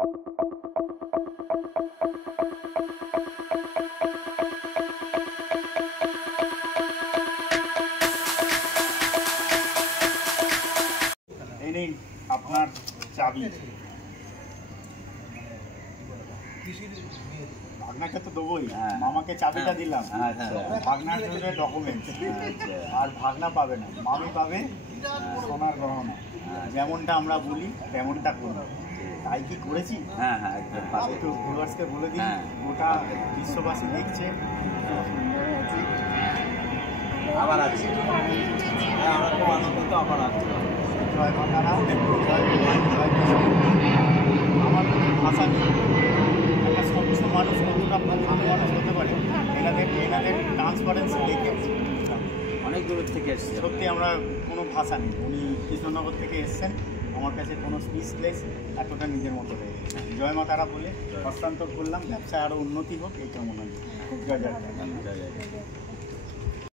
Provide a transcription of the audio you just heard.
এই নিন আপনার চাবি। ভাগনাকে তো দেবোই, মামাকে চাবিটা দিলাম। ভাগনার ডকুমেন্টস, আর ভাগনা পাবে না, মামি পাবে সোনার গহনা। যেমনটা আমরা বলি তেমনটা করি, তাই কি করেছি। একটু ভিউয়ার্সকে বলে দিই, গোটা বিশ্ববাসী দেখছে। আবার আছে, আমরা খুব আনন্দ, তো আবার আছে। জয় মা তারা, আমার ভাষা নেই। একটা স্বচ্ছ মানুষ কতটা ভালো মানুষ হতে পারে, এনাদের ট্রান্সপারেন্সি দেখে অনেক দূর থেকে এসেছে। সত্যি আমরা কোনো ভাষা নেই। উনি কৃষ্ণনগর থেকে এসছেন, আমার কাছে কোনো স্পিচলেস, এতটা নিজের মতো হয়ে গেছে। জয় মা তারা বলে হস্তান্তর করলাম, ব্যবসায় আরও উন্নতি হোক এই কামনা। জয় জয়।